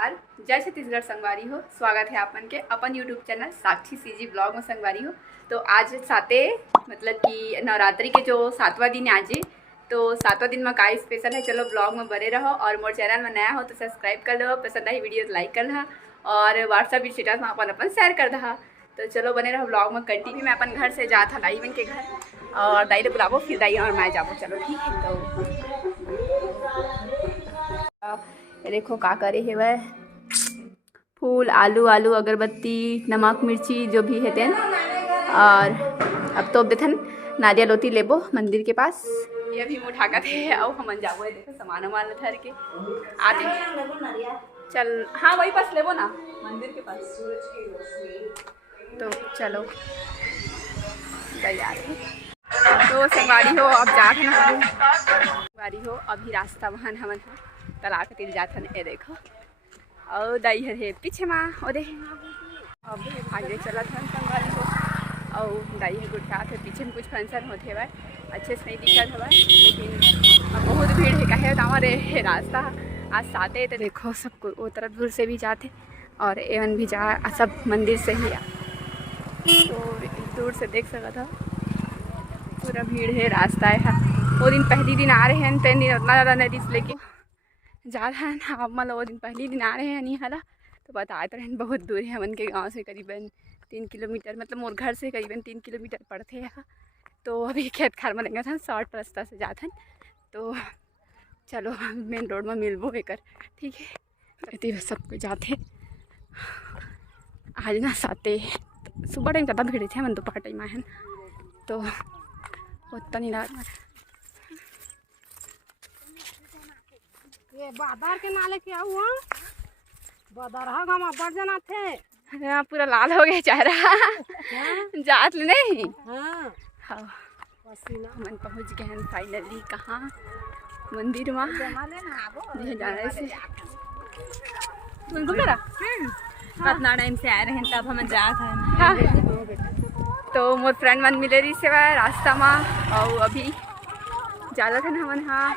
और जय छत्तीसगढ़ संगवारी हो। स्वागत है आपन के अपन यूट्यूब चैनल साक्षी सीजी ब्लॉग में संगवारी हो। तो आज साते मतलब कि नवरात्रि के जो 7वां दिन आज तो 7वां दिन में का स्पेशल है, चलो ब्लॉग में बने रहो। और मोर चैनल में नया हो तो सब्सक्राइब कर लो, पसंद आई वीडियो तो लाइक कर ला और व्हाट्सअप स्टेटस में अपन शेयर कर दहा। तो चलो बने रहो ब्लॉग में कंटिन्यू। मैं अपन घर से जा था दाई बन के घर और दाई ने बुलाबो, फिर दाई और मैं जाबो। चलो ठीक है। तो देखो का करे है वह फूल आलू आलू अगरबत्ती नमक मिर्ची जो भी है तेन। और अब तो देथन नारियल लोती लेबो मंदिर के पास। ये भी उठाकर थे और हम जाबो। देखो सामान वामान धर के आते चल। हाँ वही पास लेबो ना मंदिर के पास। तो चलो तैयार है। तो संगवारी हो अब जात ना संगवारी हो अभी रास्ता वहन हमन तलाक तीर जाथन। ए देखो और दाई है पीछे माँ ओदे अभी भागे चला था संगवारी हो। और दाई है गुटका थे पीछे में कुछ फंक्शन होते हुए अच्छे से नहीं दिखा हुआ, लेकिन अब बहुत भीड़ है। कहे तो हमारे रास्ता आज साते तो देखो सबको वो तरफ दूर से भी जाते और एवन भी जा सब मंदिर से ही आ। तो दूर से देख सका था पूरा भीड़ है रास्ता है। वो दिन पहली दिन आ रहे हैं 3 दिन उतना ज़्यादा नहीं दिस, लेकिन ज़्यादा है ना। अब मतलब वो दिन पहली दिन आ रहे हैं नहीं हाला तो बताए तो रहें बहुत दूर है। मन के गांव से करीबन 3 किलोमीटर मतलब मोर घर से करीबन 3 किलोमीटर पड़ते हैं। तो अभी खेत खार में लेंगे था शॉर्ट रास्ता से जाते हैं। तो चलो मेन रोड में मिलबो एक ठीक है। तो सबको जाते आज ना साते सुबह टाइम ज़्यादा भीड़ थे मन दोपहर टाइम आए तो उतना नहीं लगा। ये बादर के नाले क्या हुआ? बादर हम बढ़ जाना थे। यहाँ पूरा लाल हो गया चेहरा जात ले नहीं। हाँ हाँ मन पहुँच गए हैं फाइनली। कहाँ मंदिर में जाना से कितना टाइम से आ रहे हैं तब हम जा हाँ। तो मोर फ्रेंड मन मिले रही से रास्ता में और अभी जाला था ना हमन। हाँ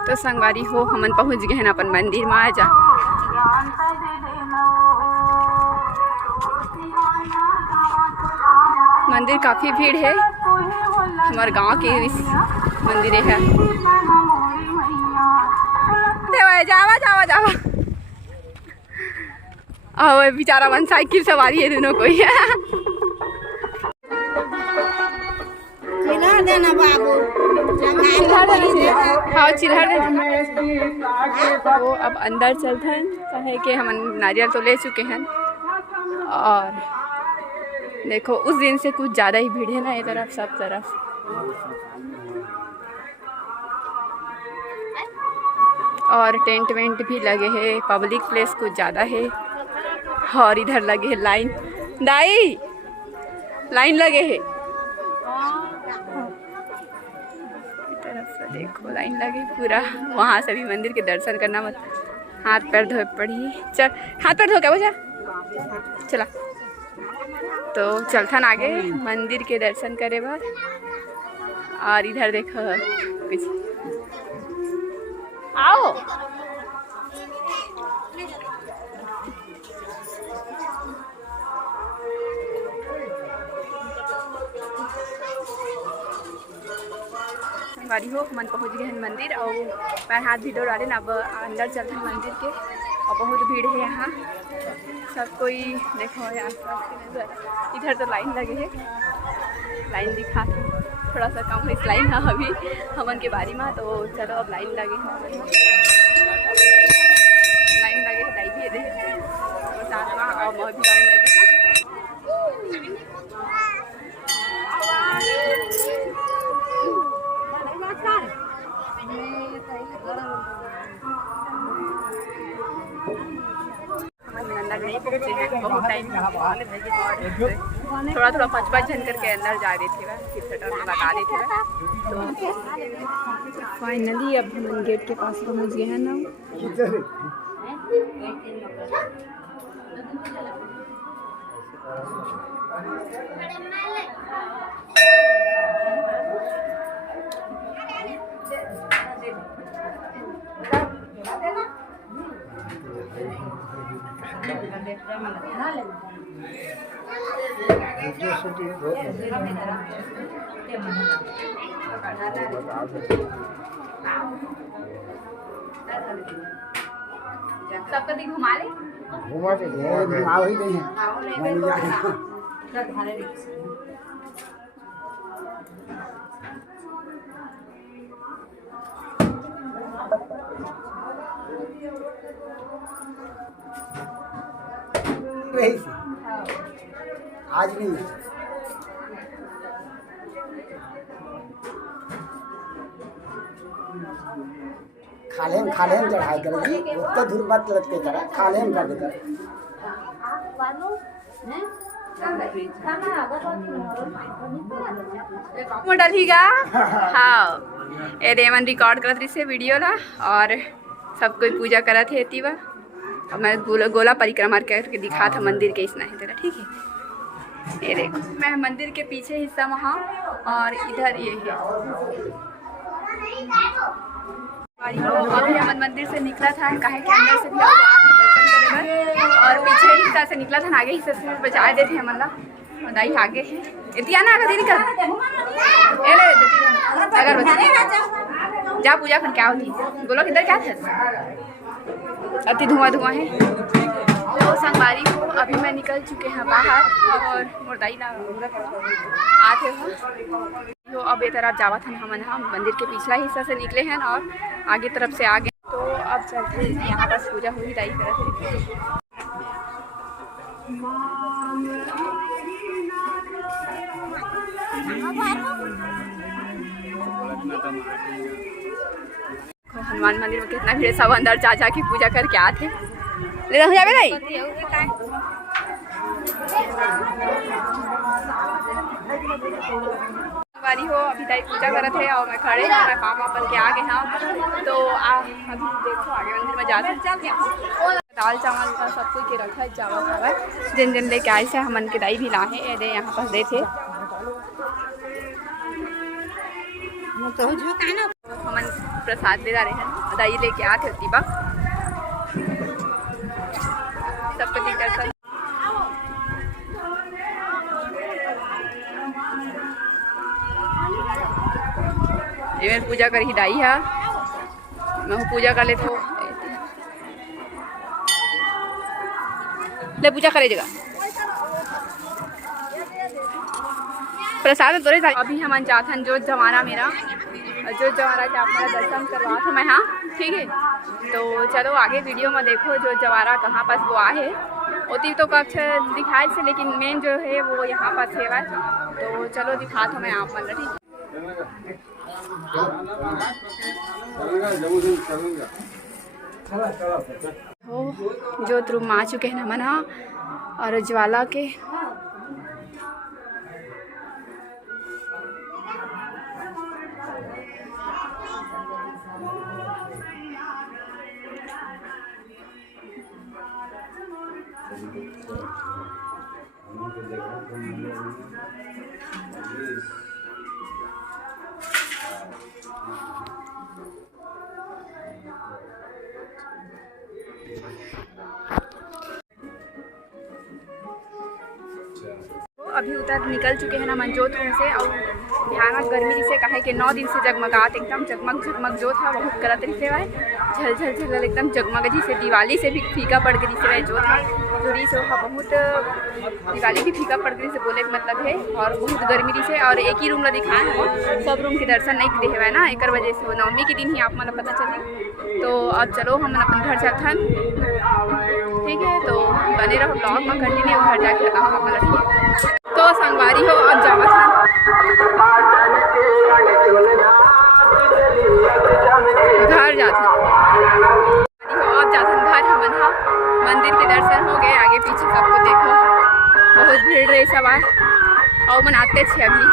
तो संगवारी हो हमन पहुँच गए हैं अपन मंदिर में। आ जा मंदिर काफ़ी भीड़ है। हमारे गांव के मंदिर है। जावा जावा जावा और बेचारा मन साइकिल सवारी है दोनों कोई देना बाबू हाँ चिल्हर वो अब अंदर चलते हैं। कहे कि हम नारियल तो ले चुके हैं और देखो उस दिन से कुछ ज़्यादा ही भीड़ है ना ये तरफ सब तरफ। और टेंट वेंट भी लगे हैं, पब्लिक प्लेस कुछ ज़्यादा है। और इधर लगे है लाइन दाई लाइन लगे है तरफ से देखो लाइन लगे पूरा। वहाँ से भी मंदिर के दर्शन करना मत हाथ पैर धो पड़ी। चल हाथ पैर धो क्या बचा चला। तो चलथन आगे मंदिर के दर्शन करे बार। और इधर देखो कुछ आओ संगवारी हो मन पहुँच गए हैं मंदिर और पैर हाथ भी डोरा ना। अब अंदर चलते हैं मंदिर के और बहुत भीड़ है यहाँ। सब कोई देखो आसपास के नजर। इधर तो लाइन लगे है, लाइन दिखा थोड़ा सा कम है इस लाइन है अभी हमन के बारी में। तो चलो अब लाइन लगे हैं लाइन लगे है दाई भी है और साथ में और मैं भी लाइन लगे है। बहुत टाइम थोड़ा थोड़ा 5-5 जन करके अंदर जा रहे थे फिर शटर लगा रहे थे। तो फाइनली अब हम गेट के पास पहुंच गए हैं ना। सब कभी घुमा ले घुमा के घुमाओ ही नहीं है आज नहीं है। खाले में चढ़ाई कर जी उतना दूर मत लटके करा खाले में कर देता डलीगा हाँ ए रेमन रिकॉर्ड करत रही से वीडियो ला और सब कोई पूजा करत है तीवा और मैं गोला परिक्रमा करके दिखा था मंदिर के इसना है तेरा ठीक है। ये देखो मैं मंदिर के पीछे हिस्सा वहाँ और इधर ये है। अभी हम मंदिर से निकला था काहे के अंदर से भी दर्शन करे और पीछे हिस्सा से निकला था आगे हिस्से से बचाए देते हैं मतलब और दाई आगे है इतिया ना अगर निकल ए ले देती अगर बता जा पूजा कर क्या होती बोलो किधर क्या था अति धुआं है। तो संगवारी को अभी मैं निकल चुके हैं बाहर और मुर्दाई ला आते हो तो अब ये तरफ जावा था हम मंदिर के पिछला हिस्सा से निकले हैं और आगे तरफ से आगे तो अब चलते हैं यहाँ बस पूजा हुई दाई कर हनुमान मंदिर में कितना भीड़ सब अंदर जा के पूजा करके आते ले हो जावे नहीं बारी हो अभी दाई पूजा करत है और मैं खड़े हैं मैं पापा बन के आ गए हाँ तो अभी देखो आगे मंदिर में जाते दाल चावल का सब कुछ के रखा है चावल खावा जिन जिन लेके आए से हमन के दाई भी लाए ए दे यहाँ पर दे थे हमन प्रसाद ले रहे हैं दाई लेके आते होती बा सबको दर्शन ये पूजा कर ही दाई है मैं पूजा कर ले तो ले पूजा करे जगह प्रसाद तोरे अभी हम चाहते हैं जो जमाना मेरा जो जवारा के आप मेरा दर्शन करवा था मैं हाँ ठीक है। तो चलो आगे वीडियो में देखो जो जवारा कहाँ पास वो आहे होती तो कक्ष दिखाए से लेकिन मेन जो है वो यहाँ पास है तो चलो दिखा था मैं आप मतलब ठीक हो जो रूम आ चुके हैं ना मना और ज्वाला के अभी उधर निकल चुके हैं ना मनजोत से और भयानक गर्मी से कहे कि 9 दिन से जगमगात एकदम जगमग जो था बहुत गलत से है झल झल एकदम जगमग जी से दिवाली से भी फीका पड़ गई से जो था दूरी से वहाँ बहुत दिवाली भी फीका पड़ गई से बोले का मतलब है और बहुत गर्मी से और एक ही रूम ला दिखाए हो सब रूम के दर्शन नहीं दे है ना एक वजह से नवमी के दिन ही आप मतलब पता चले। तो अब चलो हम अपन घर चलथन ठीक है तो बने रहो ब्लॉग में कंटिन्यू घर जाके बताऊँ मतलब तो संगवारी हो अब जावा था घर जाते अब जाते घर हमन हा मंदिर के दर्शन हो गए आगे पीछे सबको देखो बहुत भीड़ रही सब आए और मनाते थे अभी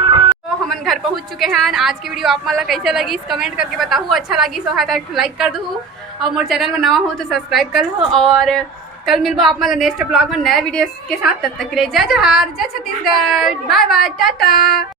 तो हमन घर पहुंच चुके हैं। आज की वीडियो आप मतलब कैसे लगी कमेंट करके बताऊँ अच्छा लगी सो है तो लाइक कर दूँ और मोर चैनल में नवा हो तो सब्सक्राइब कर लो और कल मिलबो आप मतलब नेक्स्ट ब्लॉग में नए वीडियो के साथ। तब तक के लिए जय जोहार जय छत्तीसगढ़ बाय बाय टाटा।